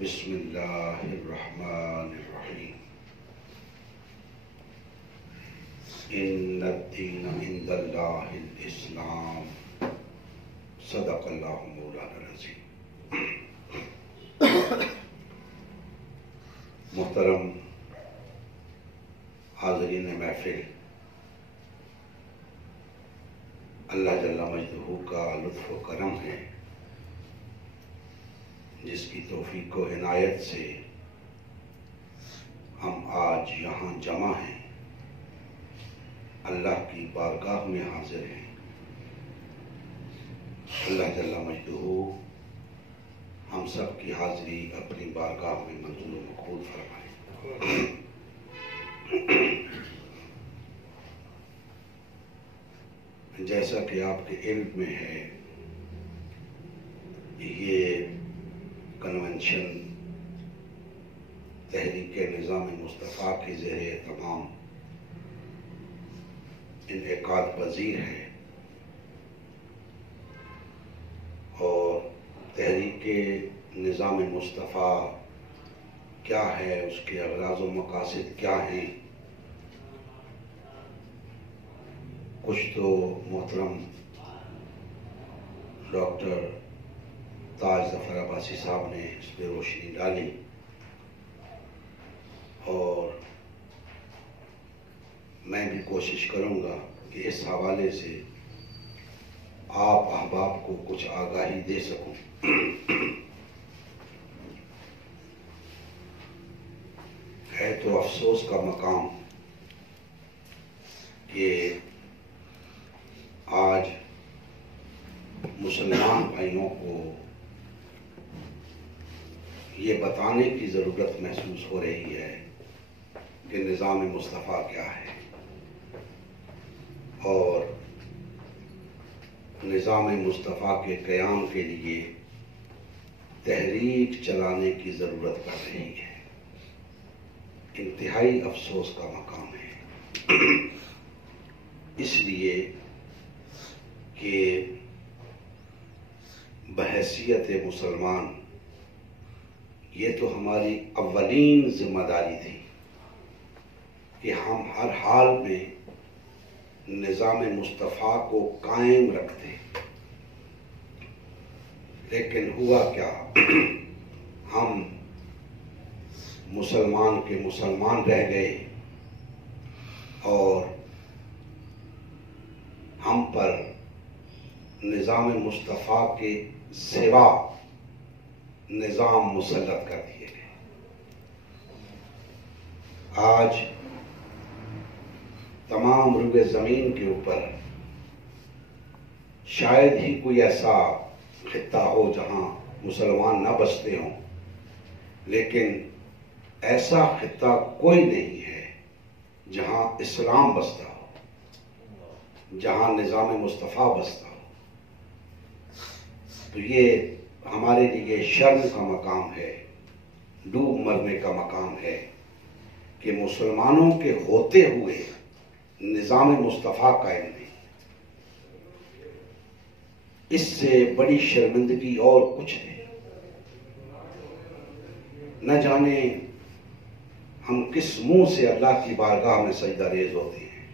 بسم اللہ الرحمن الرحیم ان الدین عند اللہ الاسلام صدق اللہ مولانا العظیم۔ محترم حاضرین محفل، اللہ جل مجدہ کا لطف و کرم ہے جس کی توفیق و عنایت سے ہم آج یہاں جمع ہیں، اللہ کی بارگاہ میں حاضر ہیں۔ اللہ جل مجدہ ہم سب کی حاضری اپنی بارگاہ میں منظور و مقبول فرمائے۔ جیسا کہ آپ کے علم میں ہے، یہ کنونشن تحریک نظام مصطفیٰ کے زیر اہتمام انعقاد پذیر ہے، اور تحریک نظام مصطفیٰ کیا ہے، اس کے اغراض و مقاصد کیا ہیں، کچھ تو محترم ڈاکٹر تاج ظفر عباسی صاحب نے اس پہ روشنی ڈالی، اور میں بھی کوشش کروں گا کہ اس حوالے سے آپ احباب کو کچھ آگاہی دے سکوں۔ ہے تو افسوس کا مقام کہ آج مسلمان بھائیوں کو یہ بتانے کی ضرورت محسوس ہو رہی ہے کہ نظام مصطفیٰ کیا ہے، اور نظام مصطفیٰ کے قیام کے لیے تحریک چلانے کی ضرورت پڑ رہی ہے۔ انتہائی افسوس کا مقام ہے، اس لیے کہ بحیثیت مسلمان یہ تو ہماری اولین ذمہ داری تھی کہ ہم ہر حال میں نظام مصطفیٰ کو قائم رکھتے، لیکن ہوا کیا، ہم مسلمان کے مسلمان رہ گئے، اور ہم پر نظام مصطفیٰ کے سوا نظام مسلط کر دیے گئے۔ آج تمام روئے زمین کے اوپر شاید ہی کوئی ایسا خطہ ہو جہاں مسلمان نہ بستے ہوں، لیکن ایسا خطہ کوئی نہیں ہے جہاں اسلام بستا ہو، جہاں نظام مصطفیٰ بستا ہو۔ تو یہ ہمارے لیے شرم کا مقام ہے، ڈوب مرنے کا مقام ہے کہ مسلمانوں کے ہوتے ہوئے نظام مصطفیٰ قائم نہیں۔ اس سے بڑی شرمندگی اور کچھ نہیں۔ نہ جانے ہم کس منہ سے اللہ کی بارگاہ میں سجدہ ریز ہوتے ہیں،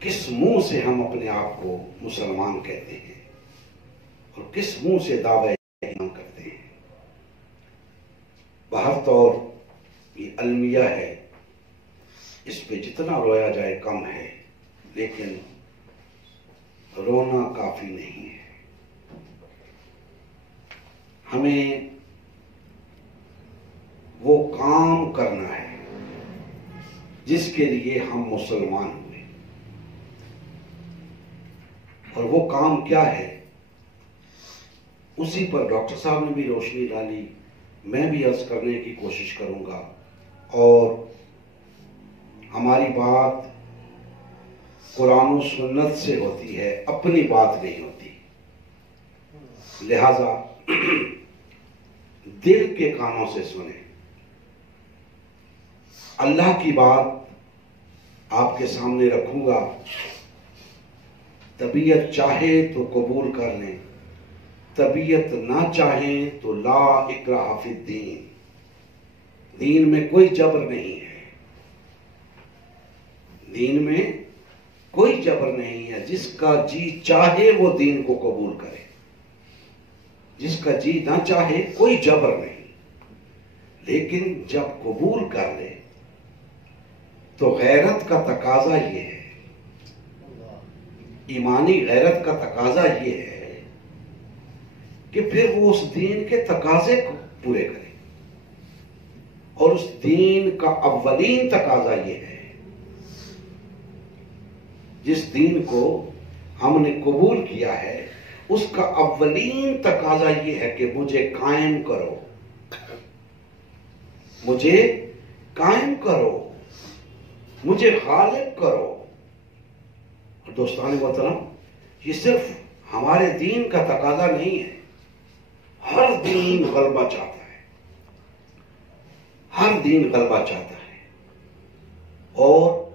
کس منہ سے ہم اپنے آپ کو مسلمان کہتے ہیں، اور کس منہ سے دعوی ایمان کرتے ہیں۔ بہر طور یہ المیہ ہے، اس پہ جتنا رویا جائے کم ہے، لیکن رونا کافی نہیں ہے۔ ہمیں وہ کام کرنا ہے جس کے لیے ہم مسلمان ہوئے، اور وہ کام کیا ہے، اسی پر ڈاکٹر صاحب نے بھی روشنی ڈالی، میں بھی عرض کرنے کی کوشش کروں گا، اور ہماری بات قرآن و سنت سے ہوتی ہے، اپنی بات نہیں ہوتی، لہذا دل کے کانوں سے سنیں۔ اللہ کی بات آپ کے سامنے رکھوں گا، طبیعت چاہے تو قبول کر لیں، طبیعت نہ چاہیں تو لا اکراہ فی الدین، دین میں کوئی جبر نہیں ہے، دین میں کوئی جبر نہیں ہے۔ جس کا جی چاہے وہ دین کو قبول کرے، جس کا جی نہ چاہے کوئی جبر نہیں، لیکن جب قبول کر لے تو غیرت کا تقاضا یہ ہے، ایمانی غیرت کا تقاضا یہ ہے کہ پھر وہ اس دین کے تقاضے کو پورے کرے، اور اس دین کا اولین تقاضا یہ ہے، جس دین کو ہم نے قبول کیا ہے اس کا اولین تقاضا یہ ہے کہ مجھے قائم کرو، مجھے قائم کرو، مجھے غالب کرو۔ اور دوستان محترم، یہ صرف ہمارے دین کا تقاضا نہیں ہے، ہر دین غلبہ چاہتا ہے، ہر دین غلبہ چاہتا ہے، اور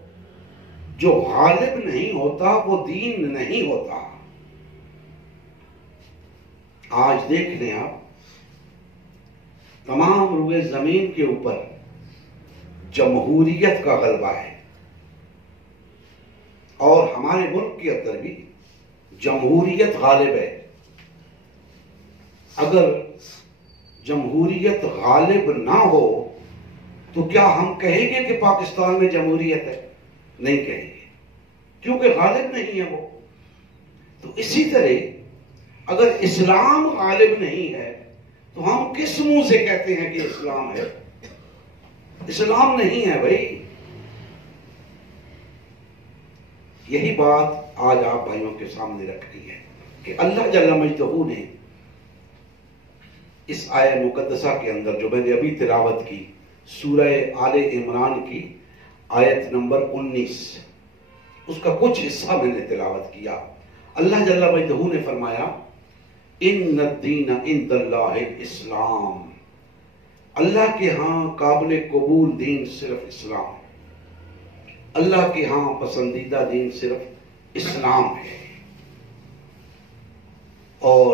جو غالب نہیں ہوتا وہ دین نہیں ہوتا۔ آج دیکھ لیں آپ، تمام روئے زمین کے اوپر جمہوریت کا غلبہ ہے، اور ہمارے ملک کے اندر بھی جمہوریت غالب ہے۔ اگر جمہوریت غالب نہ ہو تو کیا ہم کہیں گے کہ پاکستان میں جمہوریت ہے؟ نہیں کہیں گے، کیونکہ غالب نہیں ہے وہ۔ تو اسی طرح اگر اسلام غالب نہیں ہے تو ہم کس منہ سے کہتے ہیں کہ اسلام ہے؟ اسلام نہیں ہے بھائی۔ یہی بات آج آپ بھائیوں کے سامنے رکھنی ہے کہ اللہ جل مجدہ نے اس آیہ مقدسہ کے اندر جو میں نے ابھی تلاوت کی، سورہ آل عمران کی آیت نمبر 19، اس کا کچھ حصہ میں نے تلاوت کیا۔ اللہ جل مجدہ نے فرمایا ان الدین عند اللہ الاسلام، اللہ کے ہاں قابل قبول دین صرف اسلام ہے، اللہ کے ہاں پسندیدہ دین صرف اسلام ہے۔ اور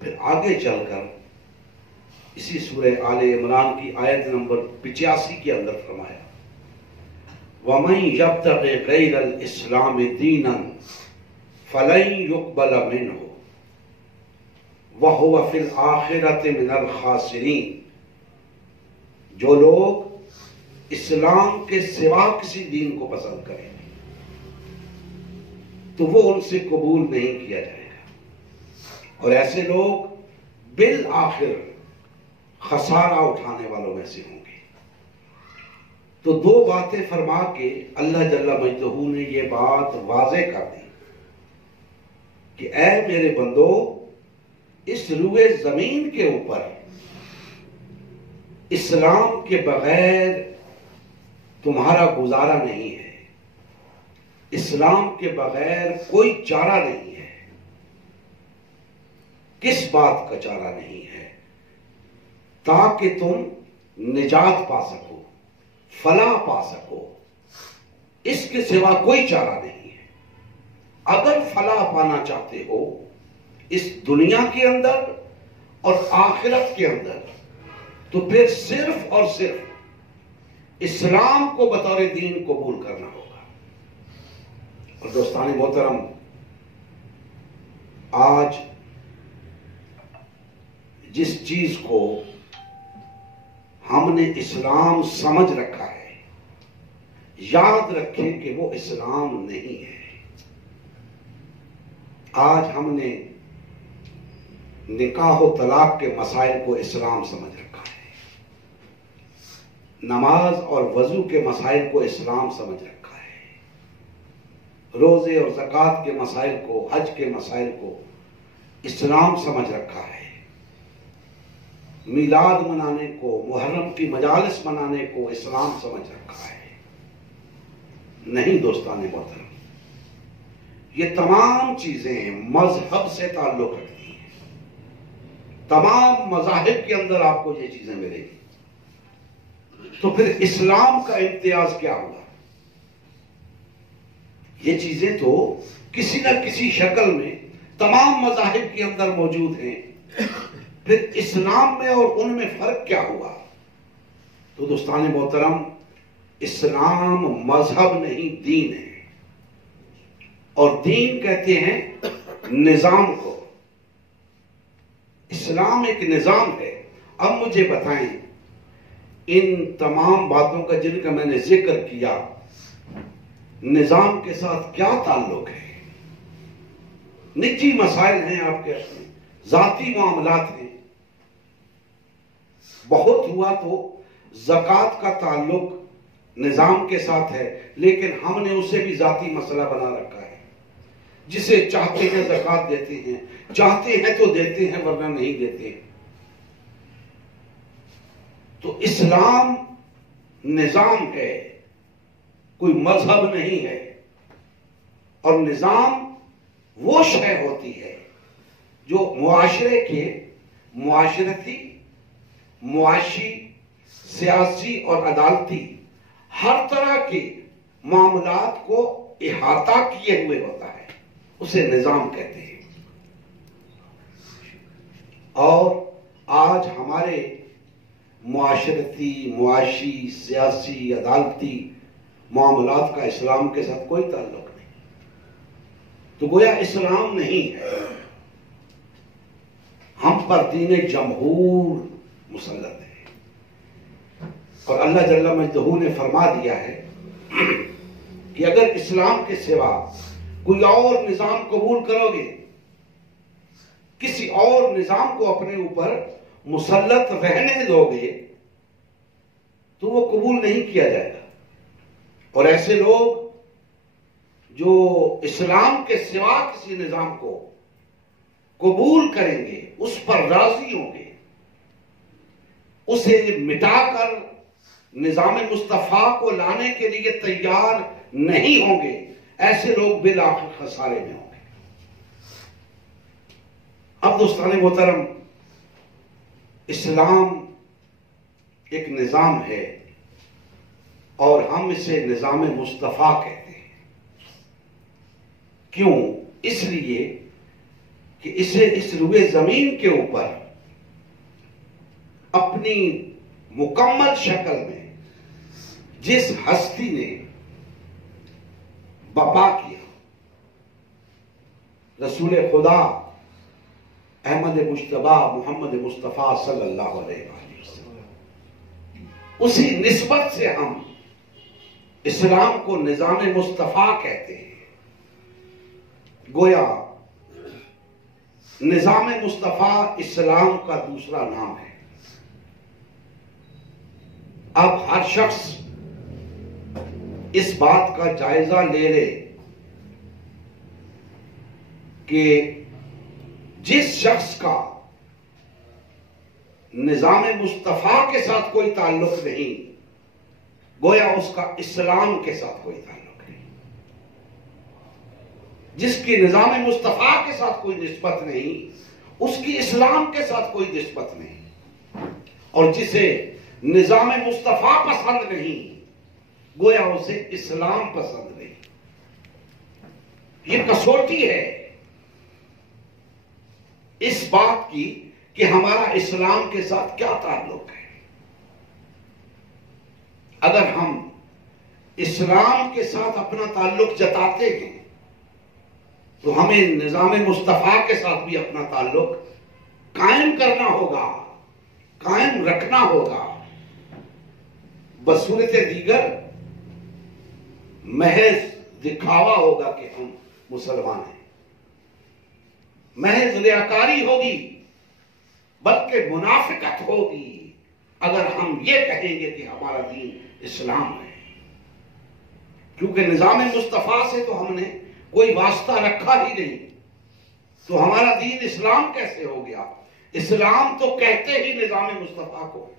پھر آگے چل کر اسی سورہ آل عمران کی آیت نمبر 85 کے اندر فرمایا وَمَن يَبْتَغِ غَيْرَ الْإِسْلَامِ دِينًا فَلَن يُقْبَلَ مِنْهُ وَهُوَ فِي الْآخِرَةِ مِنَ الْخَاسِرِينَ، جو لوگ اسلام کے سوا کسی دین کو پسند کریں تو وہ ان سے قبول نہیں کیا جائے گا، اور ایسے لوگ بالآخر خسارہ اٹھانے والوں میں سے ہوں گے۔ تو دو باتیں فرما کے اللہ جل مجدہ نے یہ بات واضح کر دی کہ اے میرے بندو، اس روئے زمین کے اوپر اسلام کے بغیر تمہارا گزارا نہیں ہے، اسلام کے بغیر کوئی چارہ نہیں ہے۔ کس بات کا چارہ نہیں ہے؟ تاکہ تم نجات پا سکو، فلاح پا سکو، اس کے سوا کوئی چارہ نہیں ہے۔ اگر فلاح پانا چاہتے ہو اس دنیا کے اندر اور آخرت کے اندر تو پھر صرف اور صرف اسلام کو بطور دین قبول کرنا ہوگا۔ اور دوستان محترم، آج جس چیز کو ہم نے اسلام سمجھ رکھا ہے، یاد رکھیں کہ وہ اسلام نہیں ہے۔ آج ہم نے نکاح و طلاق کے مسائل کو اسلام سمجھ رکھا ہے، نماز اور وضو کے مسائل کو اسلام سمجھ رکھا ہے، روزے اور زکوٰۃ کے مسائل کو، حج کے مسائل کو اسلام سمجھ رکھا ہے، میلاد منانے کو، محرم کی مجالس منانے کو اسلام سمجھ رکھا ہے۔ نہیں دوستان محترم، یہ تمام چیزیں مذہب سے تعلق رکھتی ہیں، تمام مذاہب کے اندر آپ کو یہ چیزیں ملے گی۔ تو پھر اسلام کا امتیاز کیا ہوگا؟ یہ چیزیں تو کسی نہ کسی شکل میں تمام مذاہب کے اندر موجود ہیں، پھر اسلام میں اور ان میں فرق کیا ہوا؟ تو دوستان محترم، اسلام مذہب نہیں دین ہے، اور دین کہتے ہیں نظام کو۔ اسلام ایک نظام ہے۔ اب مجھے بتائیں ان تمام باتوں کا جن کا میں نے ذکر کیا، نظام کے ساتھ کیا تعلق ہے؟ نجی مسائل ہیں آپ کے اپنے، ذاتی معاملات ہیں۔ بہت ہوا تو زکوٰۃ کا تعلق نظام کے ساتھ ہے، لیکن ہم نے اسے بھی ذاتی مسئلہ بنا رکھا ہے۔ جسے چاہتے ہیں زکوٰۃ دیتے ہیں، چاہتے ہیں تو دیتے ہیں ورنہ نہیں دیتے۔ تو اسلام نظام ہے، کوئی مذہب نہیں ہے، اور نظام وہ شے ہوتی ہے جو معاشرے کے معاشرتی، معاشی، سیاسی اور عدالتی ہر طرح کے معاملات کو احاطہ کیے ہوئے ہوتا ہے، اسے نظام کہتے ہیں۔ اور آج ہمارے معاشرتی، معاشی، سیاسی، عدالتی معاملات کا اسلام کے ساتھ کوئی تعلق نہیں، تو گویا اسلام نہیں ہے۔ ہم پر دین جمہور مسلط ہے، اور اللہ جل مجدہ نے فرما دیا ہے کہ اگر اسلام کے سوا کوئی اور نظام قبول کرو گے، کسی اور نظام کو اپنے اوپر مسلط رہنے دو گے، تو وہ قبول نہیں کیا جائے گا۔ اور ایسے لوگ جو اسلام کے سوا کسی نظام کو قبول کریں گے، اس پر راضی ہوں گے، اسے مٹا کر نظام مصطفیٰ کو لانے کے لیے تیار نہیں ہوں گے، ایسے لوگ بالآخر خسارے میں ہوں گے۔ اب دوستان محترم، اسلام ایک نظام ہے، اور ہم اسے نظام مصطفیٰ کہتے ہیں۔ کیوں؟ اس لیے کہ اسے اس روئے زمین کے اوپر اپنی مکمل شکل میں جس ہستی نے بپا کیا، رسول خدا احمد مجتبی محمد مصطفیٰ صلی اللہ علیہ وسلم، اسی نسبت سے ہم اسلام کو نظام مصطفیٰ کہتے ہیں۔ گویا نظام مصطفیٰ اسلام کا دوسرا نام ہے۔ اب ہر شخص اس بات کا جائزہ لے لے کہ جس شخص کا نظام مصطفیٰ کے ساتھ کوئی تعلق نہیں، گویا اس کا اسلام کے ساتھ کوئی تعلق نہیں۔ جس کی نظام مصطفیٰ کے ساتھ کوئی نسبت نہیں، اس کی اسلام کے ساتھ کوئی نسبت نہیں، اور جسے نظام مصطفیٰ پسند نہیں، گویا اسے اسلام پسند نہیں۔ یہ کسوٹی ہے اس بات کی کہ ہمارا اسلام کے ساتھ کیا تعلق ہے۔ اگر ہم اسلام کے ساتھ اپنا تعلق جتاتے ہیں تو ہمیں نظام مصطفیٰ کے ساتھ بھی اپنا تعلق قائم کرنا ہوگا، قائم رکھنا ہوگا۔ بصورت دیگر محض دکھاوا ہوگا کہ ہم مسلمان ہیں، محض ریاکاری ہوگی، بلکہ منافقت ہوگی اگر ہم یہ کہیں گے کہ ہمارا دین اسلام ہے۔ کیونکہ نظام مصطفیٰ سے تو ہم نے کوئی واسطہ رکھا ہی نہیں، تو ہمارا دین اسلام کیسے ہو گیا؟ اسلام تو کہتے ہی نظام مصطفیٰ کو۔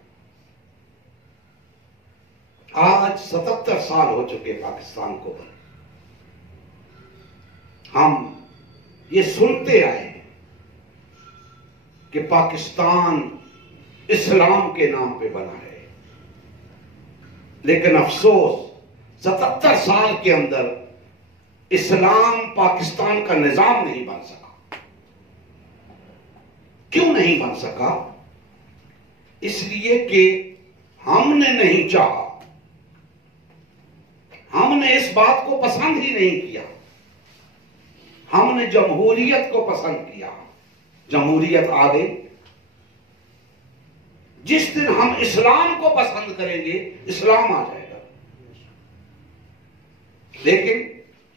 آج 77 سال ہو چکے پاکستان کو، ہم یہ سنتے آئے کہ پاکستان اسلام کے نام پہ بنا ہے، لیکن افسوس 77 سال کے اندر اسلام پاکستان کا نظام نہیں بن سکا۔ کیوں نہیں بن سکا؟ اس لیے کہ ہم نے نہیں چاہا، ہم نے اس بات کو پسند ہی نہیں کیا، ہم نے جمہوریت کو پسند کیا۔ جمہوریت آ گئی۔ جس دن ہم اسلام کو پسند کریں گے اسلام آ جائے گا۔ لیکن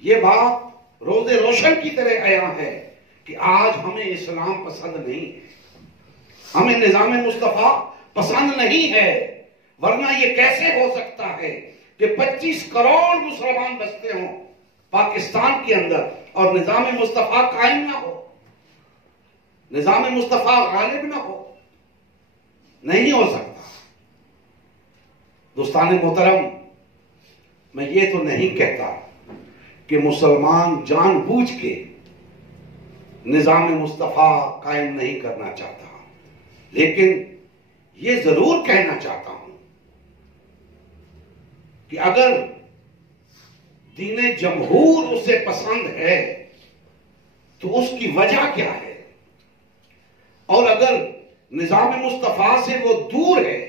یہ بات روز روشن کی طرح عیاں ہے کہ آج ہمیں اسلام پسند نہیں ہے، ہمیں نظام مصطفیٰ پسند نہیں ہے، ورنہ یہ کیسے ہو سکتا ہے کہ 25 کروڑ مسلمان بستے ہوں پاکستان کے اندر اور نظام مصطفیٰ قائم نہ ہو، نظام مصطفیٰ غالب نہ ہو؟ نہیں ہو سکتا۔ دوستان محترم، میں یہ تو نہیں کہتا کہ مسلمان جان بوجھ کے نظام مصطفیٰ قائم نہیں کرنا چاہتا، لیکن یہ ضرور کہنا چاہتا ہوں کہ اگر دین جمہور اسے پسند ہے تو اس کی وجہ کیا ہے، اور اگر نظام مصطفیٰ سے وہ دور ہے،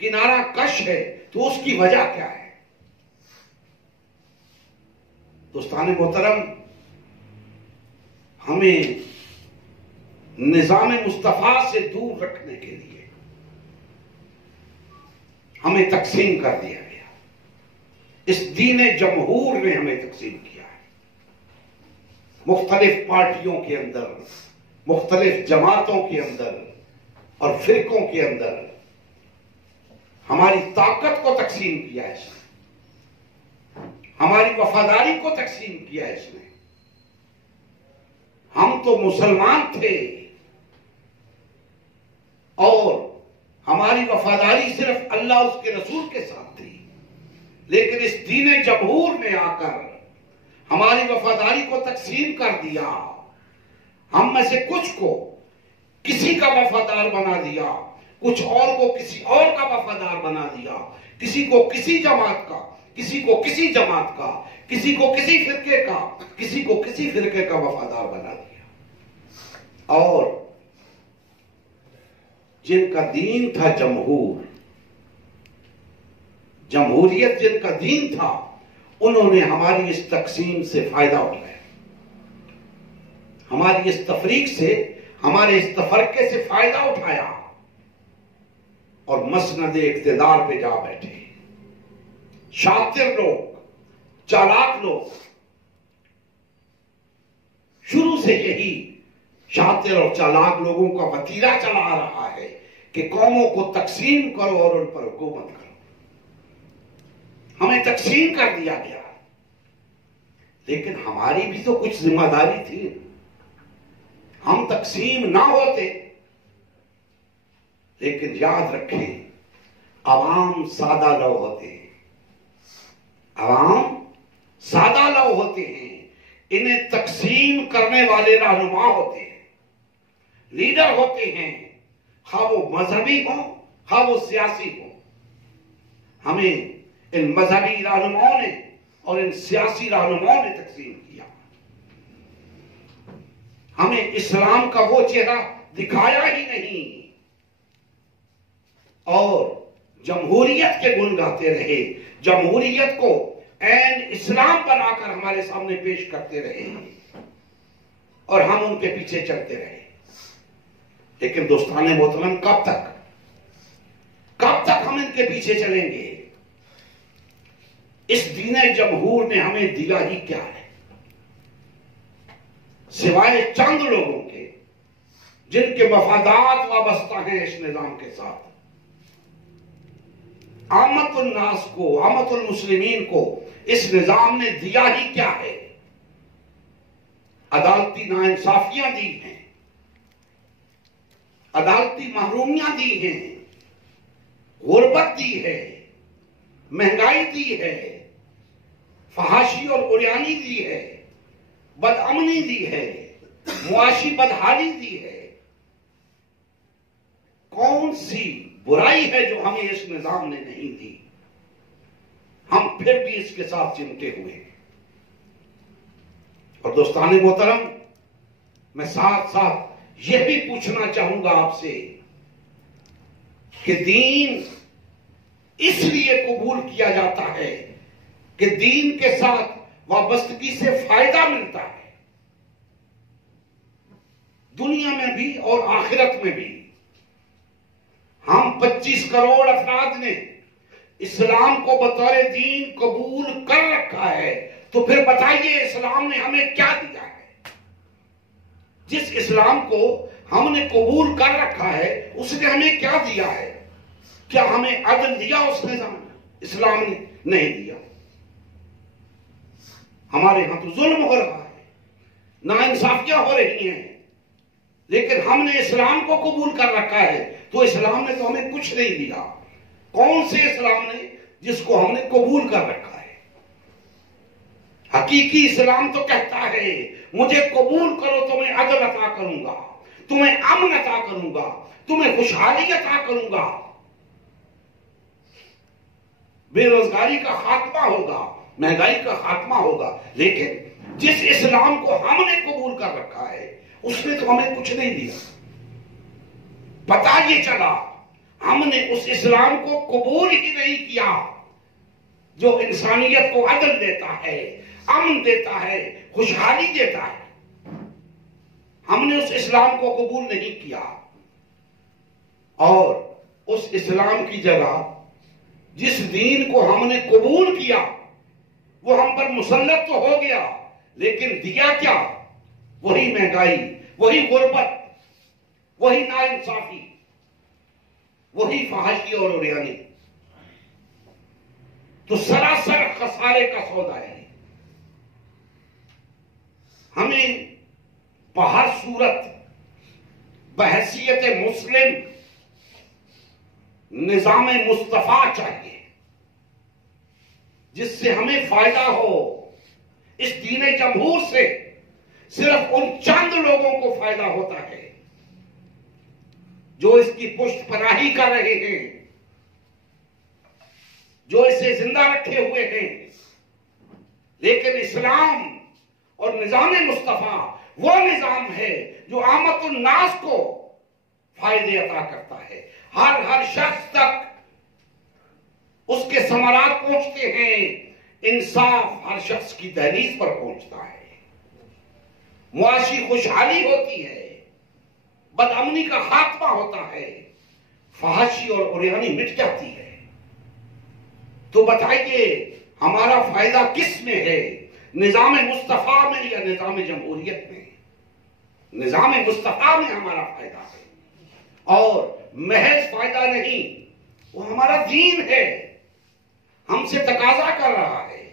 کنارہ کش ہے، تو اس کی وجہ کیا ہے؟ دوستان محترم، ہمیں نظام مصطفیٰ سے دور رکھنے کے لیے ہمیں تقسیم کر دیا گیا۔ اس دین جمہور نے ہمیں تقسیم کیا ہے، مختلف پارٹیوں کے اندر، مختلف جماعتوں کے اندر اور فرقوں کے اندر ہماری طاقت کو تقسیم کیا ہے اس نے، ہماری وفاداری کو تقسیم کیا ہے اس نے۔ ہم تو مسلمان تھے اور ہماری وفاداری صرف اللہ اس کے رسول کے ساتھ تھی، لیکن اس دین جمہور نے آ کر ہماری وفاداری کو تقسیم کر دیا۔ ہم میں سے کچھ کو کسی کا وفادار بنا دیا، کچھ اور کو کسی اور کا وفادار بنا دیا، کسی کو کسی جماعت کا، کسی کو کسی جماعت کا، کسی کو کسی فرقے کا، کسی کو کسی فرقے کا وفادار بنا دیا۔ اور جن کا دین تھا جمہور، جمہوریت جن کا دین تھا، انہوں نے ہماری اس تقسیم سے فائدہ اٹھایا، ہماری اس تفریق سے، ہمارے اس تفرقے سے فائدہ اٹھایا اور مسند اقتدار پہ جا بیٹھے۔ شاطر لوگ، چالاک لوگ، شروع سے یہی شاطر اور چالاک لوگوں کا وتیرہ چلا آ رہا ہے کہ قوموں کو تقسیم کرو اور ان پر حکومت کرو۔ ہمیں تقسیم کر دیا گیا، لیکن ہماری بھی تو کچھ ذمہ داری تھی۔ ہم تقسیم نہ ہوتے، لیکن یاد رکھیں عوام سادہ لو ہوتے ہیں، عوام سادہ لو ہوتے ہیں، انہیں تقسیم کرنے والے رہنما ہوتے ہیں، لیڈر ہوتے ہیں، خواہ وہ مذہبی ہوں خواہ وہ سیاسی ہوں۔ ہمیں ان مذہبی رہنماؤں نے اور ان سیاسی رہنماؤں نے تقسیم کیا، ہمیں اسلام کا وہ چہرہ دکھایا ہی نہیں، اور جمہوریت کے گن گاتے رہے، جمہوریت کو عین اسلام بنا کر ہمارے سامنے پیش کرتے رہے اور ہم ان کے پیچھے چلتے رہے۔ لیکن دوستان محترم، کب تک ہم ان کے پیچھے چلیں گے؟ اس دین جمہور نے ہمیں دیا ہی کیا ہے، سوائے چند لوگوں کے جن کے مفادات وابستہ ہیں اس نظام کے ساتھ۔ عامت الناس کو، عامت المسلمین کو اس نظام نے دیا ہی کیا ہے؟ عدالتی ناانصافیاں دی ہیں، عدالتی محرومیاں دی ہیں، غربت دی ہے، مہنگائی دی ہے، فحاشی اور عریانی دی ہے، بدامنی دی ہے، معاشی بدحالی دی ہے۔ کون سی برائی ہے جو ہمیں اس نظام نے نہیں دی؟ ہم پھر بھی اس کے ساتھ چمٹے ہوئے ہیں۔ اور دوستان محترم، میں ساتھ ساتھ یہ بھی پوچھنا چاہوں گا آپ سے کہ دین اس لیے قبول کیا جاتا ہے کہ دین کے ساتھ وابستگی سے فائدہ ملتا ہے، دنیا میں بھی اور آخرت میں بھی۔ ہم 25 کروڑ افراد نے اسلام کو بطور دین قبول کر رکھا ہے، تو پھر بتائیے اسلام نے ہمیں کیا دیا ہے؟ جس اسلام کو ہم نے قبول کر رکھا ہے اس نے ہمیں کیا دیا ہے؟ کیا ہمیں عدل دیا اس نظام اسلام نے؟ نہیں دیا۔ ہمارے ہاں تو ظلم ہو رہا ہے، ناانصافیاں ہو رہی ہیں، لیکن ہم نے اسلام کو قبول کر رکھا ہے تو اسلام نے تو ہمیں کچھ نہیں دیا۔ کون سے اسلام نے؟ جس کو ہم نے قبول کر رکھا ہے۔ حقیقی اسلام تو کہتا ہے مجھے قبول کرو تو میں عدل عطا کروں گا، تمہیں امن عطا کروں گا، تمہیں خوشحالی عطا کروں گا، بے روزگاری کا خاتمہ ہوگا، مہنگائی کا خاتمہ ہوگا۔ لیکن جس اسلام کو ہم نے قبول کر رکھا ہے اس نے تو ہمیں کچھ نہیں دیا۔ پتہ یہ چلا ہم نے اس اسلام کو قبول ہی نہیں کیا جو انسانیت کو عدل دیتا ہے، امن دیتا ہے، خوشحالی دیتا ہے۔ ہم نے اس اسلام کو قبول نہیں کیا، اور اس اسلام کی جگہ جس دین کو ہم نے قبول کیا وہ ہم پر مسلط تو ہو گیا، لیکن دیا کیا؟ وہی مہنگائی، وہی غربت، وہی ناانصافی، وہی فحاشی اور عریانی۔ تو سراسر خسارے کا سودا ہے۔ ہمیں بہر صورت بحیثیت مسلم نظام مصطفیٰ چاہیے جس سے ہمیں فائدہ ہو۔ اس دین جمہور سے صرف ان چند لوگوں کو فائدہ ہوتا ہے جو اس کی پشت پناہی کر رہے ہیں، جو اسے زندہ رکھے ہوئے ہیں۔ لیکن اسلام اور نظام مصطفیٰ وہ نظام ہے جو عامت الناس کو فائدے عطا کرتا ہے، ہر شخص تک اس کے ثمرات پہنچتے ہیں، انصاف ہر شخص کی دہلیز پر پہنچتا ہے، معاشی خوشحالی ہوتی ہے، بدامنی کا خاتمہ ہوتا ہے، فحاشی اور عریانی مٹ جاتی ہے۔ تو بتائیے ہمارا فائدہ کس میں ہے؟ نظام مصطفیٰ میں یا نظام جمہوریت میں؟ نظام مصطفیٰ میں ہمارا فائدہ ہے، اور محض فائدہ نہیں، وہ ہمارا دین ہے، ہم سے تقاضا کر رہا ہے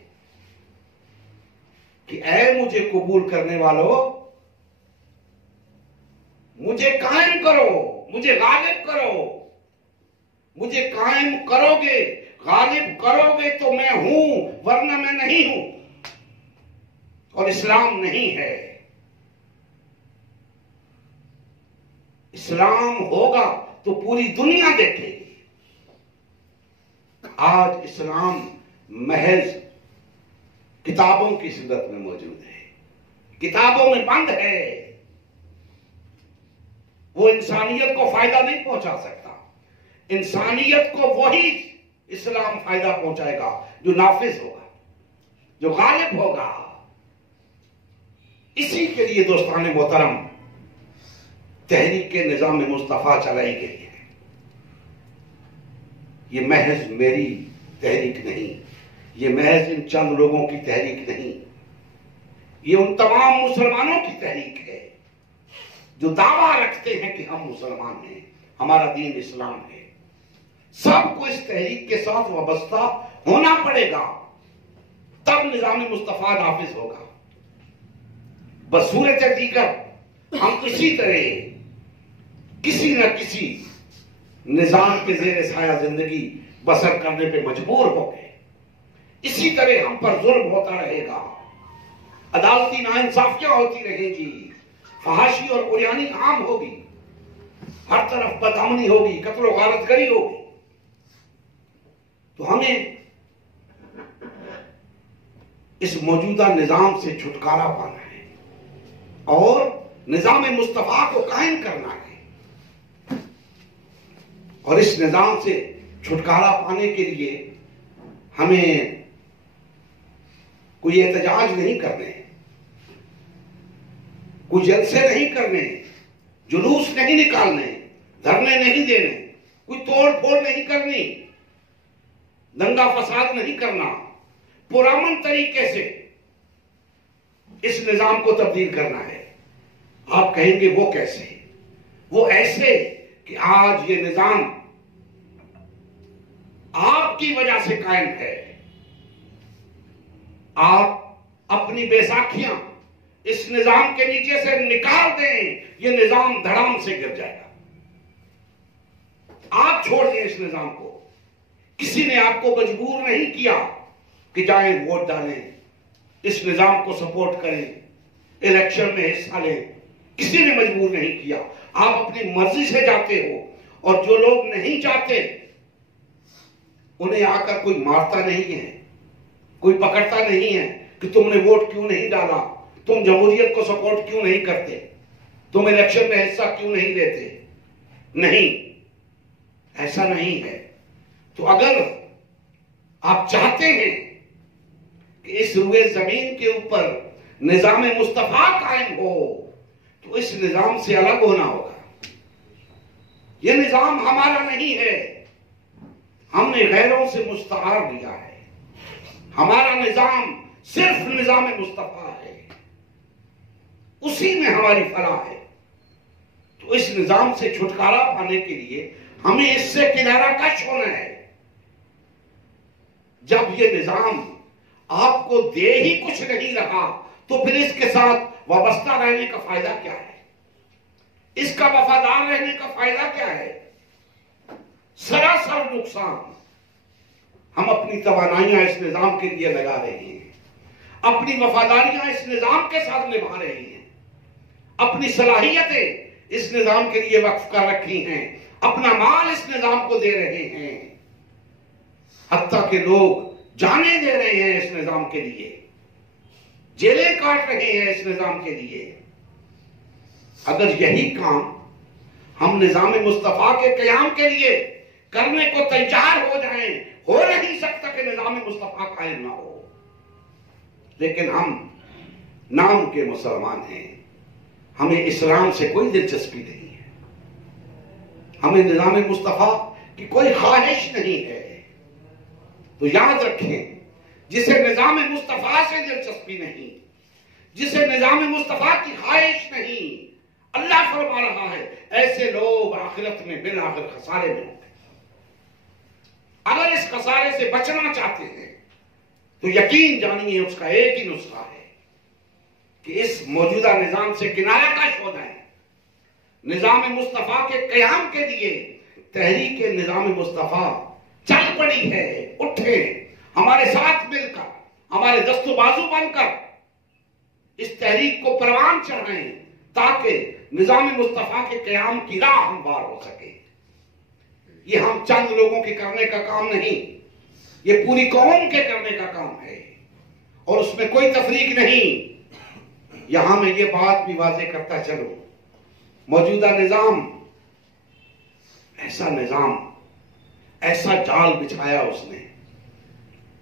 کہ اے مجھے قبول کرنے والوں، مجھے قائم کرو، مجھے غالب کرو، مجھے قائم کرو گے، غالب کرو گے تو میں ہوں، ورنہ میں نہیں ہوں۔ اور اسلام نہیں ہے۔ اسلام ہوگا تو پوری دنیا دیکھے گی۔ آج اسلام محض کتابوں کی صورت میں موجود ہے، کتابوں میں بند ہے، وہ انسانیت کو فائدہ نہیں پہنچا سکتا۔ انسانیت کو وہی اسلام فائدہ پہنچائے گا جو نافذ ہوگا، جو غالب ہوگا۔ اسی کے لیے دوستان محترم تحریک نظام مصطفیٰ چلائی گئی ہے۔ یہ محض میری تحریک نہیں، یہ محض ان چند لوگوں کی تحریک نہیں، یہ ان تمام مسلمانوں کی تحریک ہے جو دعویٰ رکھتے ہیں کہ ہم مسلمان ہیں، ہمارا دین اسلام ہے۔ سب کو اس تحریک کے ساتھ وابستہ ہونا پڑے گا، تب نظام مصطفیٰ نافذ ہوگا۔ بصورت دیگر ہم اسی طرح کسی نہ کسی نظام کے زیر سایہ زندگی بسر کرنے پہ مجبور ہو گئے، اسی طرح ہم پر ظلم ہوتا رہے گا، عدالتی ناانصافیاں ہوتی رہیں گی، فحاشی اور عریانی عام ہوگی، ہر طرف بدامنی ہوگی، قتل و غارت گری ہوگی۔ تو ہمیں اس موجودہ نظام سے چھٹکارا پانا ہے اور نظام مصطفیٰ کو قائم کرنا ہے، اور اس نظام سے چھٹکارا پانے کے لیے ہمیں کوئی احتجاج نہیں کرنے، کوئی جلسے نہیں کرنے، جلوس نہیں نکالنے، دھرنے نہیں دینے، کوئی توڑ پھوڑ نہیں کرنی، دنگا فساد نہیں کرنا، پرامن طریقے سے اس نظام کو تبدیل کرنا ہے۔ آپ کہیں گے وہ کیسے؟ وہ ایسے کہ آج یہ نظام آپ کی وجہ سے قائم ہے۔ آپ اپنی بیساکھیاں اس نظام کے نیچے سے نکال دیں، یہ نظام دھڑام سے گر جائے گا۔ آپ چھوڑ دیں اس نظام کو۔ کسی نے آپ کو مجبور نہیں کیا کہ جائیں ووٹ ڈالیں، اس نظام کو سپورٹ کریں، الیکشن میں حصہ لیں، کسی نے مجبور نہیں کیا۔ آپ اپنی مرضی سے جاتے ہو، اور جو لوگ نہیں چاہتے انہیں آ کر کوئی مارتا نہیں ہے، کوئی پکڑتا نہیں ہے کہ تم نے ووٹ کیوں نہیں ڈالا، تم جمہوریت کو سپورٹ کیوں نہیں کرتے، تم الیکشن میں حصہ کیوں نہیں لیتے۔ نہیں، ایسا نہیں ہے۔ تو اگر آپ چاہتے ہیں کہ اس روئے زمین کے اوپر نظام مصطفیٰ قائم ہو، تو اس نظام سے الگ ہونا ہوگا۔ یہ نظام ہمارا نہیں ہے، ہم نے غیروں سے مستعار لیا ہے۔ ہمارا نظام صرف نظام مصطفیٰ ہے، اسی میں ہماری فلاح ہے۔ تو اس نظام سے چھٹکارا پانے کے لیے ہمیں اس سے کنارہ کش ہونا ہے۔ جب یہ نظام آپ کو دے ہی کچھ نہیں رہا، تو پھر اس کے ساتھ وابستہ رہنے کا فائدہ کیا ہے؟ اس کا وفادار رہنے کا فائدہ کیا ہے؟ سراسر نقصان۔ ہم اپنی توانائیاں اس نظام کے لیے لگا رہے ہیں، اپنی وفاداریاں اس نظام کے ساتھ نبھا رہے ہیں، اپنی صلاحیتیں اس نظام کے لیے وقف کر رکھی ہیں، اپنا مال اس نظام کو دے رہے ہیں، حتیٰ کہ لوگ جانیں دے رہے ہیں اس نظام کے لیے، جیلیں کاٹ رہے ہیں اس نظام کے لیے۔ اگر یہی کام ہم نظام مصطفیٰ کے قیام کے لیے کرنے کو تیار ہو جائیں، ہو نہیں سکتا کہ نظام مصطفیٰ قائم نہ ہو۔ لیکن ہم نام کے مسلمان ہیں، ہمیں اسلام سے کوئی دلچسپی نہیں ہے، ہمیں نظام مصطفیٰ کی کوئی خواہش نہیں ہے۔ تو یاد رکھیں، جسے نظام مصطفیٰ سے دلچسپی نہیں، جسے نظام مصطفیٰ کی خواہش نہیں، اللہ فرما رہا ہے ایسے لوگ آخرت میں بالآخر خسارے میں ہوں گے۔ اگر اس خسارے سے بچنا چاہتے ہیں تو یقین جانیے اس کا ایک ہی نسخہ ہے کہ اس موجودہ نظام سے کنارہ کش ہو جائیں۔ نظام مصطفیٰ کے قیام کے لیے تحریک نظام مصطفیٰ چل پڑی ہے، اٹھیں ہمارے ساتھ مل کر، ہمارے دست و بازو بن کر اس تحریک کو پروان چڑھائیں، تاکہ نظام مصطفیٰ کے قیام کی راہ ہموار ہو سکے۔ یہ ہم چند لوگوں کے کرنے کا کام نہیں، یہ پوری قوم کے کرنے کا کام ہے، اور اس میں کوئی تفریق نہیں۔ یہاں میں یہ بات بھی واضح کرتا چلوں، موجودہ نظام ایسا جال بچھایا اس نے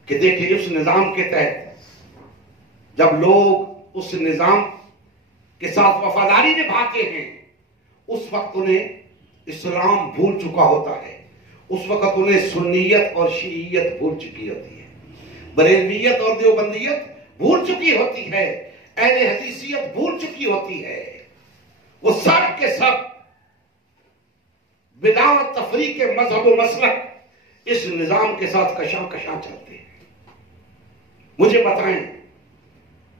کہ دیکھیں، اس نظام کے تحت جب لوگ اس نظام کے ساتھ وفاداری نبھاتے ہیں، اس وقت انہیں اسلام بھول چکا ہوتا ہے، اس وقت انہیں سنیت اور شیعیت بھول چکی ہوتی ہے، بریلویت اور دیوبندیت بھول چکی ہوتی ہے، اہل حدیثیت بھول چکی ہوتی ہے۔ وہ سب کے سب بدعت تفریق مذہب و مسلک اس نظام کے ساتھ کشاں چلتے ہیں۔ مجھے بتائیں،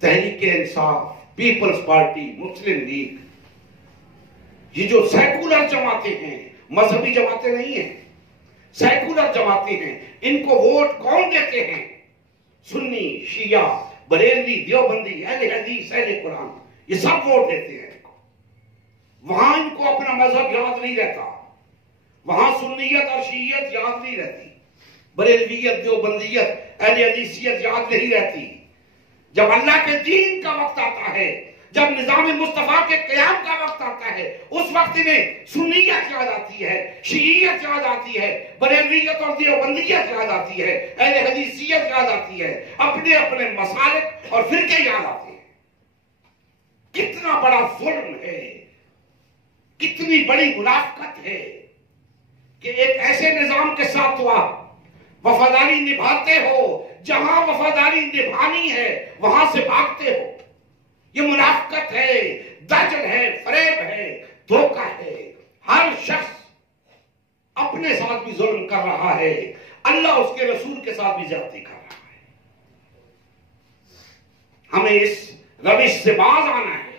تحریک انصاف، پیپلز پارٹی، مسلم لیگ، یہ جو سیکولر جماعتیں ہیں، مذہبی جماعتیں نہیں ہیں، سیکولر جماعتیں ہیں، ان کو ووٹ کون دیتے ہیں؟ سنی، شیعہ، بریلوی، دیوبندی، اہل حدیث، اہل قرآن، یہ سب ووٹ دیتے ہیں ان کو۔ وہاں ان کو اپنا مذہب یاد نہیں رہتا، وہاں سنیت اور شیعیت یاد نہیں رہتی، بریلویت، دیوبندیت، اہل حدیثیت یاد نہیں رہتی۔ جب اللہ کے دین کا وقت آتا ہے، جب نظام مصطفیٰ کے قیام کا وقت آتا ہے اس وقت انہیں سنیت یاد آتی ہے، شیعیت یاد آتی ہے، بریلویت اور دیوبندیت یاد آتی ہے، اہل حدیثیت یاد آتی ہے، اپنے اپنے مسالک اور فرقے یاد آتے ہیں۔ کتنا بڑا ظلم ہے، کتنی بڑی منافقت ہے کہ ایک ایسے نظام کے ساتھ تو آپ وفاداری نبھاتے ہو، جہاں وفاداری نبھانی ہے وہاں سے بھاگتے ہو۔ یہ منافقت ہے، دجل ہے، فریب ہے، دھوکہ ہے۔ ہر شخص اپنے ساتھ بھی ظلم کر رہا ہے، اللہ اس کے رسول کے ساتھ بھی زیادتی کر رہا ہے۔ ہمیں اس روش سے باز آنا ہے،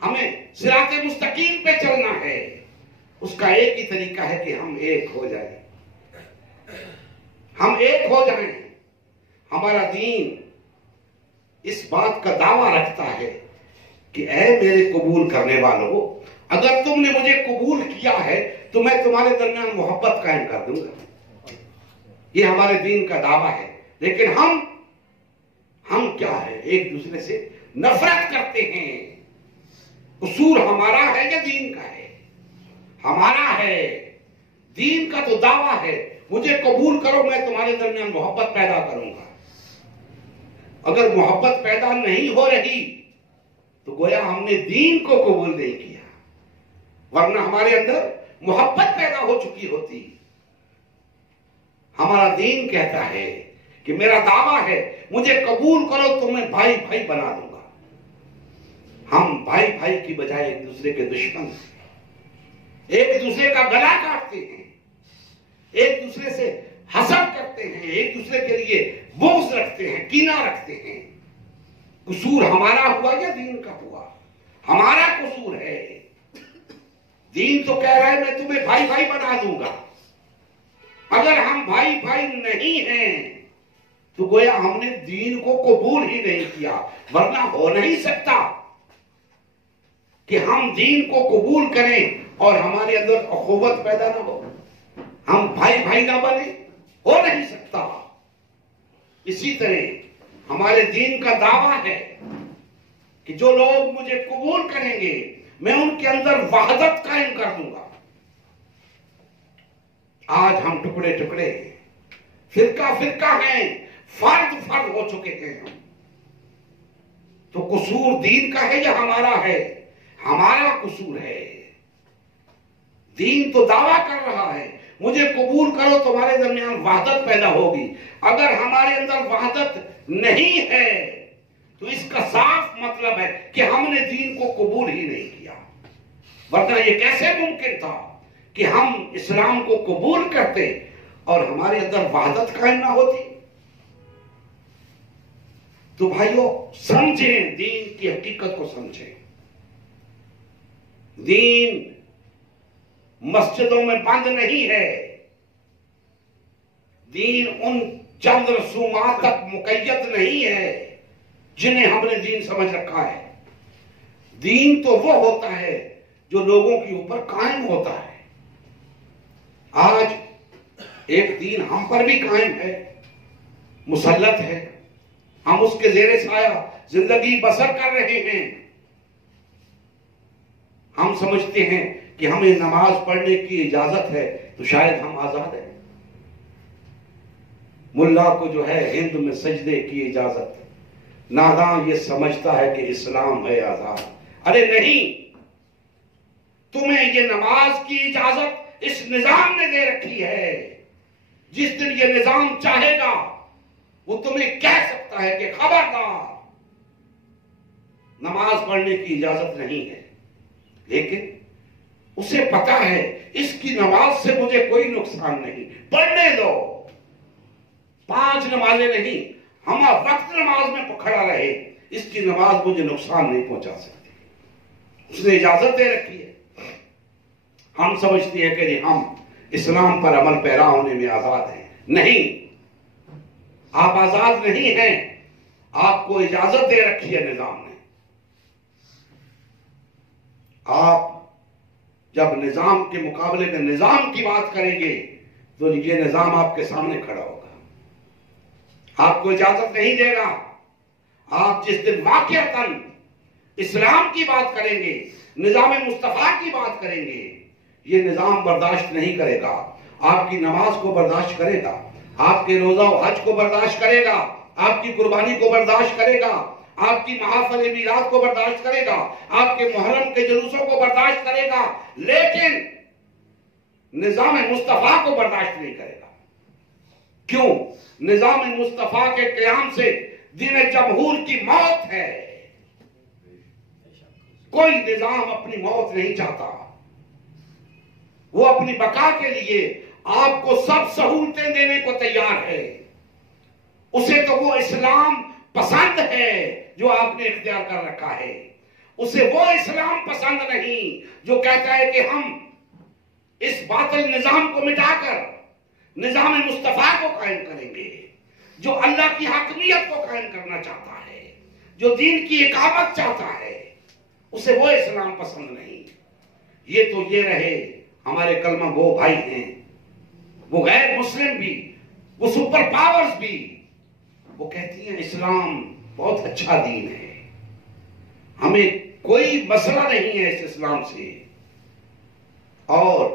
ہمیں صراط مستقیم پہ چلنا ہے۔ اس کا ایک ہی طریقہ ہے کہ ہم ایک ہو جائیں، ہم ایک ہو جائیں۔ ہمارا دین اس بات کا دعویٰ رکھتا ہے کہ اے میرے قبول کرنے والوں، اگر تم نے مجھے قبول کیا ہے تو میں تمہارے درمیان محبت قائم کر دوں گا۔ یہ ہمارے دین کا دعویٰ ہے۔ لیکن ہم کیا ہے؟ ایک دوسرے سے نفرت کرتے ہیں۔ قصور ہمارا ہے یا دین کا ہے؟ ہمارا ہے۔ دین کا تو دعویٰ ہے مجھے قبول کرو، میں تمہارے درمیان محبت پیدا کروں گا۔ اگر محبت پیدا نہیں ہو رہی تو گویا ہم نے دین کو قبول نہیں کیا، ورنہ ہمارے اندر محبت پیدا ہو چکی ہوتی۔ ہمارا دین کہتا ہے کہ میرا دعویٰ ہے مجھے قبول کرو تو میں بھائی بھائی بنا دوں گا۔ ہم بھائی بھائی کی بجائے ایک دوسرے کے دشمن ہیں، ایک دوسرے کا گلا کاٹتے ہیں، ایک دوسرے سے حسد کرتے ہیں، ایک دوسرے کے لیے بغض رکھتے ہیں، کینہ رکھتے ہیں۔ قصور ہمارا ہوا یا دین کا ہوا؟ ہمارا قصور ہے۔ دین تو کہہ رہا ہے میں تمہیں بھائی بھائی بنا دوں گا۔ اگر ہم بھائی بھائی نہیں ہیں تو گویا ہم نے دین کو قبول ہی نہیں کیا، ورنہ ہو نہیں سکتا کہ ہم دین کو قبول کریں اور ہمارے اندر اخوت پیدا نہ ہو، ہم بھائی بھائی نہ بنے، ہو نہیں سکتا۔ اسی طرح ہمارے دین کا دعویٰ ہے کہ جو لوگ مجھے قبول کریں گے میں ان کے اندر وحدت قائم کر دوں گا۔ آج ہم ٹکڑے ٹکڑے ہیں، فرقہ فرقہ ہیں، فرد فرد ہو چکے ہیں ہم۔ تو قصور دین کا ہے یا ہمارا ہے؟ ہمارا قصور ہے۔ دین تو دعویٰ کر رہا ہے مجھے قبول کرو تمہارے درمیان وحدت پیدا ہوگی۔ اگر ہمارے اندر وحدت نہیں ہے تو اس کا صاف مطلب ہے کہ ہم نے دین کو قبول ہی نہیں کیا، ورنہ یہ کیسے ممکن تھا کہ ہم اسلام کو قبول کرتے اور ہمارے اندر وحدت قائم نہ ہوتی۔ تو بھائیو سمجھیں، دین کی حقیقت کو سمجھیں۔ دین مسجدوں میں بند نہیں ہے، دین ان چند رسومات تک مقید نہیں ہے جنہیں ہم نے دین سمجھ رکھا ہے۔ دین تو وہ ہوتا ہے جو لوگوں کے اوپر قائم ہوتا ہے۔ آج ایک دین ہم پر بھی قائم ہے، مسلط ہے، ہم اس کے زیر سایہ زندگی بسر کر رہے ہیں۔ ہم سمجھتے ہیں کہ ہمیں نماز پڑھنے کی اجازت ہے تو شاید ہم آزاد ہیں۔ ملا کو جو ہے ہند میں سجدے کی اجازت، ناداں یہ سمجھتا ہے کہ اسلام ہے آزاد۔ ارے نہیں، تمہیں یہ نماز کی اجازت اس نظام نے دے رکھی ہے۔ جس دن یہ نظام چاہے گا وہ تمہیں کہہ سکتا ہے کہ خبردار، نماز پڑھنے کی اجازت نہیں ہے، لیکن اسے پتا ہے اس کی نماز سے مجھے کوئی نقصان نہیں، پڑھنے دو۔ 5 نمازیں نہیں، ہم وقت نماز میں کھڑا رہے، اس کی نماز مجھے نقصان نہیں پہنچا سکتی، اس نے اجازت دے رکھی ہے۔ ہم سمجھتے ہیں کہ ہم اسلام پر عمل پیرا ہونے میں آزاد ہیں۔ نہیں، آپ آزاد نہیں ہیں، آپ کو اجازت دے رکھی ہے نظام نے۔ آپ جب نظام کے مقابلے میں نظام کی بات کریں گے تو یہ نظام آپ کے سامنے کھڑا ہوگا، آپ کو اجازت نہیں دے گا۔ آپ جس دن واقعتاً اسلام کی بات کریں گے، نظام مصطفیٰ کی بات کریں گے، یہ نظام برداشت نہیں کرے گا، آپ کی نماز کو برداشت کرے گا، آپ کے روزہ و حج کو برداشت کرے گا، آپ کی قربانی کو برداشت کرے گا، آپ کی محافل میلاد کو برداشت کرے گا، آپ کے محرم کے جلوسوں کو برداشت کرے گا، لیکن نظام مصطفیٰ کو برداشت نہیں کرے گا۔ کیوں؟ نظام مصطفیٰ کے قیام سے دین جمہور کی موت ہے۔ کوئی نظام اپنی موت نہیں چاہتا، وہ اپنی بقا کے لیے آپ کو سب سہولتیں دینے کو تیار ہے۔ اسے تو وہ اسلام پسند ہے جو آپ نے اختیار کر رکھا ہے، اسے وہ اسلام پسند نہیں جو کہتا ہے کہ ہم اس باطل نظام کو مٹا کر نظام مصطفیٰ کو قائم کریں گے، جو اللہ کی حاکمیت کو قائم کرنا چاہتا ہے، جو دین کی اقامت چاہتا ہے، اسے وہ اسلام پسند نہیں۔ یہ تو یہ رہے ہمارے کلمہ گو بھائی ہیں، وہ غیر مسلم بھی، وہ سپر پاورز بھی، وہ کہتی ہیں اسلام بہت اچھا دین ہے، ہمیں کوئی مسئلہ نہیں ہے اس اسلام سے۔ اور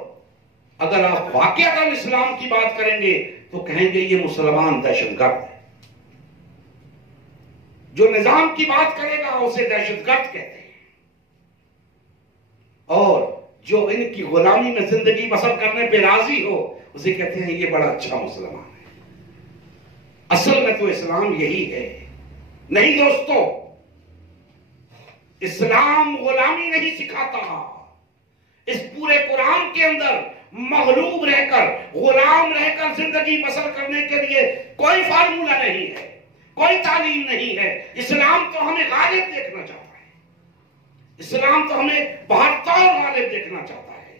اگر آپ واقعتاً اسلام کی بات کریں گے تو کہیں گے یہ مسلمان دہشت گرد ہے۔ جو نظام کی بات کرے گا اسے دہشت گرد کہتے ہیں، اور جو ان کی غلامی میں زندگی بسر کرنے پہ راضی ہو اسے کہتے ہیں یہ بڑا اچھا مسلمان ہے۔ اصل میں تو اسلام یہی ہے۔ نہیں دوستو، اسلام غلامی نہیں سکھاتا۔ اس پورے قرآن کے اندر مغلوب رہ کر، غلام رہ کر زندگی بسر کرنے کے لیے کوئی فارمولہ نہیں ہے، کوئی تعلیم نہیں ہے۔ اسلام تو ہمیں غالب دیکھنا چاہتا ہے، اسلام تو ہمیں بہتر غالب دیکھنا چاہتا ہے۔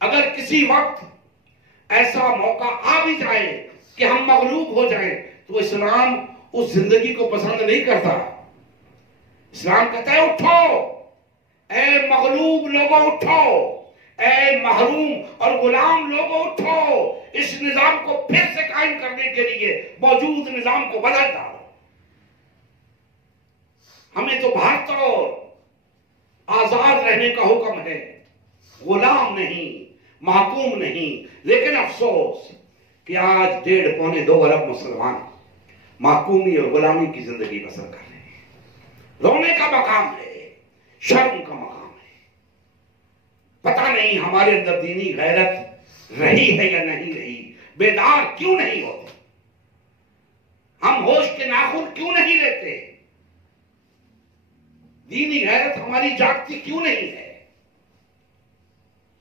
اگر کسی وقت ایسا موقع آ بھی جائے کہ ہم مغلوب ہو جائیں تو اسلام اس زندگی کو پسند نہیں کرتا۔ اسلام کہتا ہے اٹھو اے مغلوب لوگوں، اٹھو اے محروم اور غلام لوگوں، اٹھو، اس نظام کو پھر سے قائم کرنے کے لیے موجود نظام کو بدل ڈالو۔ ہمیں تو بھارت اور آزاد رہنے کا حکم ہے، غلام نہیں، محکوم نہیں۔ لیکن افسوس کہ آج 1.5-2 ارب مسلمان محکومی اور غلامی کی زندگی بسر کر رہے ہیں۔ رونے کا مقام ہے، شرم کا مقام ہے۔ پتہ نہیں ہمارے اندر دینی غیرت رہی ہے یا نہیں رہی، بیدار کیوں نہیں ہوتے، ہم ہوش کے ناخن کیوں نہیں لیتے، دینی غیرت ہماری جاگتی کیوں نہیں ہے۔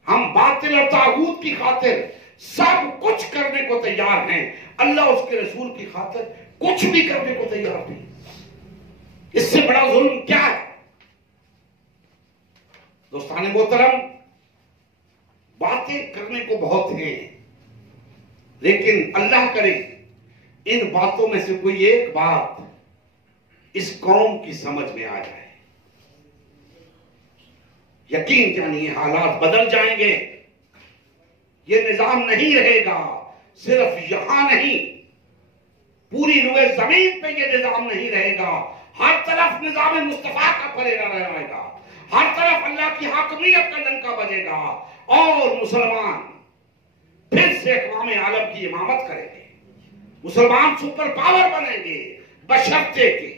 ہم باطل اور طاغوت کی خاطر سب کچھ کرنے کو تیار ہیں، اللہ اس کے رسول کی خاطر کچھ بھی کرنے کو تیار نہیں۔ اس سے بڑا ظلم کیا ہے؟ دوستان محترم، باتیں کرنے کو بہت ہیں، لیکن اللہ کرے ان باتوں میں سے کوئی ایک بات اس قوم کی سمجھ میں آ جائے۔ یقین جانیے حالات بدل جائیں گے، یہ نظام نہیں رہے گا۔ صرف یہاں نہیں، پوری روئے زمین پہ یہ نظام نہیں رہے گا۔ ہر طرف نظام مصطفیٰ کا پھیلا رہے گا، ہر طرف اللہ کی حاکمیت کا ڈنکا بجے گا، اور مسلمان پھر سے اقوام عالم کی امامت کریں گے، مسلمان سپر پاور بنیں گے، بشرطے کہ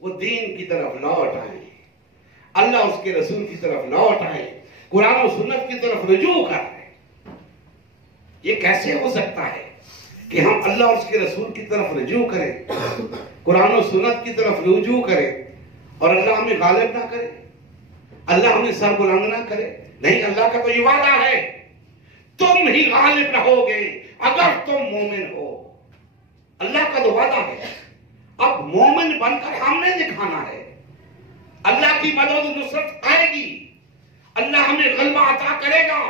وہ دین کی طرف لوٹ آئیں، اللہ اس کے رسول کی طرف لوٹ آئیں، قرآن و سنت کی طرف رجوع کر رہے ہیں۔ یہ کیسے ہو سکتا ہے کہ ہم اللہ اور اس کے رسول کی طرف رجوع کریں، قرآن و سنت کی طرف رجوع کریں، اور اللہ ہمیں غالب نہ کرے، اللہ ہمیں سر بلند نہ کرے؟ نہیں، اللہ کا تو یہ وعدہ ہے، تم ہی غالب رہو گے اگر تم مومن ہو۔ اللہ کا تو وعدہ ہے، اب مومن بن کر ہم نے دکھانا ہے۔ اللہ کی مدد و نصرت آئے گی، اللہ ہمیں غلبہ عطا کرے گا،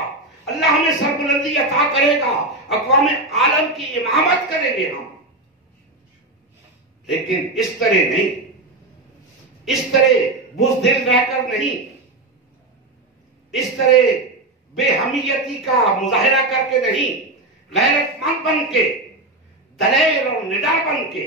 اللہ ہمیں سربلندی عطا کرے گا، اقوام عالم کی امامت کریں گے ہم۔ لیکن اس طرح نہیں، اس طرح بزدل رہ کر نہیں، اس طرح بے حمیتی کا مظاہرہ کر کے نہیں، غیرت مند بن کے، دلیر اور نڈر بن کے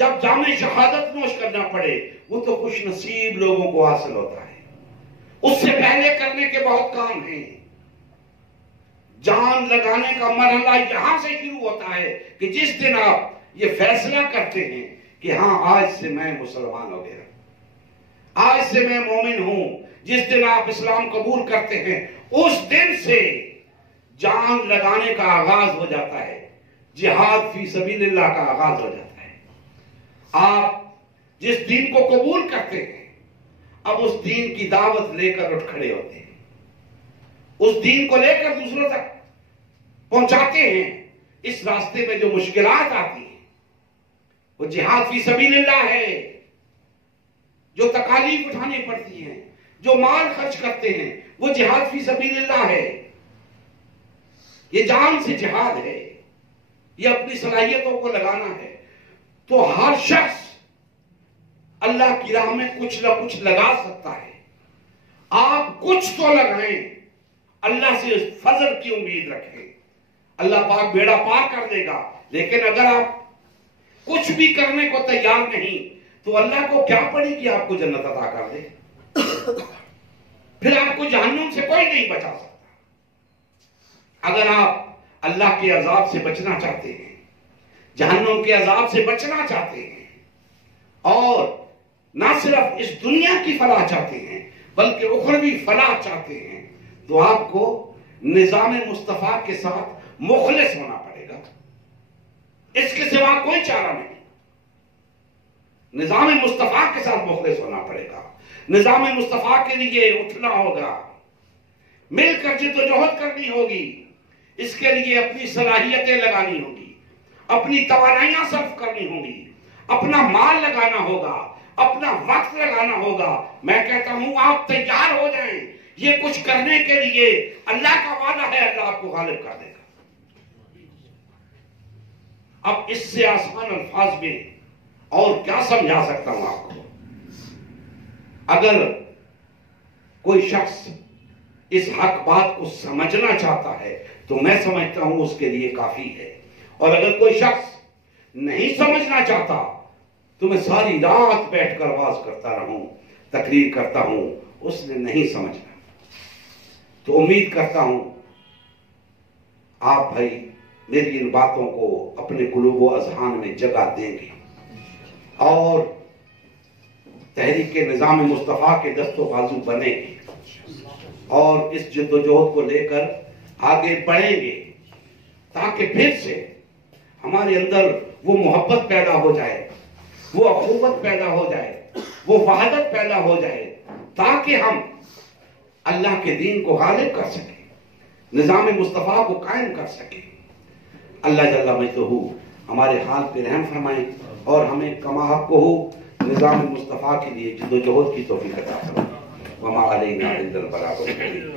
جب جام شہادت نوش کرنا پڑے وہ تو خوش نصیب لوگوں کو حاصل ہوتا ہے، اس سے پہلے کرنے کے بہت کام ہیں۔ جان لگانے کا مرحلہ یہاں سے شروع ہوتا ہے کہ جس دن آپ یہ فیصلہ کرتے ہیں کہ ہاں آج سے میں مسلمان ہو گیا، آج سے میں مومن ہوں، جس دن آپ اسلام قبول کرتے ہیں اس دن سے جان لگانے کا آغاز ہو جاتا ہے، جہاد فی سبیل اللہ کا آغاز ہو جاتا ہے۔ آپ جس دین کو قبول کرتے ہیں اب اس دین کی دعوت لے کر اٹھ کھڑے ہوتے ہیں، اس دین کو لے کر دوسروں تک پہنچاتے ہیں۔ اس راستے میں جو مشکلات آتی ہیں وہ جہاد فی سبیل اللہ ہے، جو تکالیف اٹھانی پڑتی ہیں، جو مال خرچ کرتے ہیں وہ جہاد فی سبیل اللہ ہے، یہ جان سے جہاد ہے، یہ اپنی صلاحیتوں کو لگانا ہے۔ تو ہر شخص اللہ کی راہ میں کچھ نہ کچھ لگا سکتا ہے، آپ کچھ تو لگائیں، اللہ سے فضل کی امید رکھیں، اللہ پاک بیڑا پار کر دے گا۔ لیکن اگر آپ کچھ بھی کرنے کو تیار نہیں تو اللہ کو کیا پڑے کہ آپ کو جنت عطا کر دے؟ پھر آپ کو جہنم سے کوئی نہیں بچا سکتا۔ اگر آپ اللہ کے عذاب سے بچنا چاہتے ہیں، جہنم کے عذاب سے بچنا چاہتے ہیں، اور نہ صرف اس دنیا کی فلاح چاہتے ہیں بلکہ اخروی فلاح چاہتے ہیں، تو آپ کو نظام مصطفیٰ کے ساتھ مخلص ہونا پڑے گا، اس کے سوا کوئی چارہ نہیں۔ نظام مصطفیٰ کے ساتھ مخلص ہونا پڑے گا، نظام مصطفیٰ کے لیے اٹھنا ہوگا، مل کر جدوجہد کرنی ہوگی، اس کے لیے اپنی صلاحیتیں لگانی ہوگی، اپنی توانائیاں صرف کرنی ہوگی، اپنا مال لگانا ہوگا، اپنا وقت لگانا ہوگا۔ میں کہتا ہوں آپ تیار ہو جائیں، یہ کچھ کرنے کے لیے اللہ کا وعدہ ہے، اللہ آپ کو غالب کر دے گا۔ اب اس سے آسان الفاظ میں اور کیا سمجھا سکتا ہوں آپ کو؟ اگر کوئی شخص اس حق بات کو سمجھنا چاہتا ہے تو میں سمجھتا ہوں اس کے لیے کافی ہے، اور اگر کوئی شخص نہیں سمجھنا چاہتا تو میں ساری رات بیٹھ کر واز کرتا رہوں، تقریر کرتا ہوں، اس نے نہیں سمجھنا۔ تو امید کرتا ہوں آپ بھائی میری ان باتوں کو اپنے قلوب و اذہان میں جگہ دیں گے اور تحریک نظام مصطفیٰ کے دست و بازو بنیں گے اور اس جد و جہد کو لے کر آگے بڑھیں گے، تاکہ پھر سے ہمارے اندر وہ محبت پیدا ہو جائے، وہ اخوت پیدا ہو جائے، وہ وحدت پیدا ہو جائے، تاکہ ہم اللہ کے دین کو غالب کر سکیں، نظام مصطفیٰ کو قائم کر سکیں۔ اللہ جل مجدہ ہمارے حال پہ رحم فرمائیں اور ہمیں کما حق ہو نظام مصطفیٰ کے لیے جد و جہد کی توفیق عطا فرمائیں۔ وما علینا الا البلاغ المبین۔